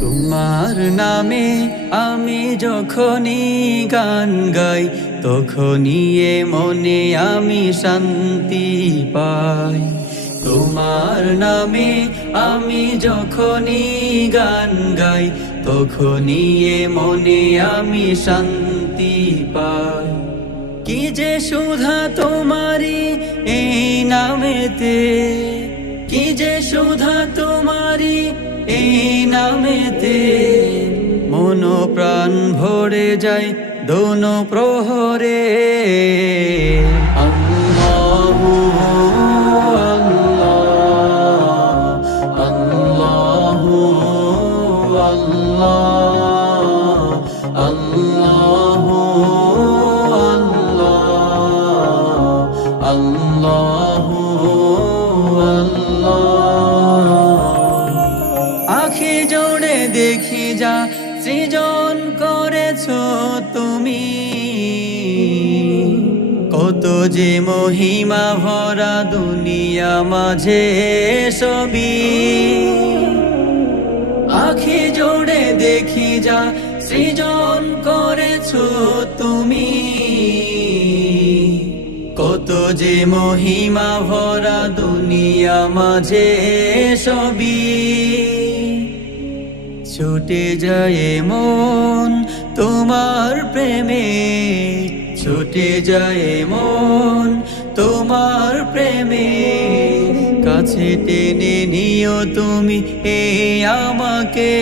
তোমার নামে আমি যখনই গান গাই, তখনই এ মনে আমি শান্তি পাই। তোমার নামে আমি যখনই গান গাই, তখনই এ মনে আমি শান্তি পাই। কি যে সুধা তোমারি এই নামেতে, কি যে সুধা তোমারি এই নামেতে, মন প্রাণ ভরে যায় দোনো প্রহরে। আল্লাহু আল্লাহ, আল্লাহু আল্লাহ, আল্লাহু আল্লাহ। আখি জোড়ে দেখি যা সৃজন করেছো তুমি, কত যে মহিমা ভরা দুনিয়া মাঝে সবই। আখি জোড়ে দেখি যা সৃজন করেছো তুমি, কত যে মহিমা ভরা দুনিয়া মাঝে সবই। ছুটে যায় মন তোমার প্রেমে, ছুটে যায় মন তোমার প্রেমে, কাছে টেনে নিও তুমি এ আমাকে।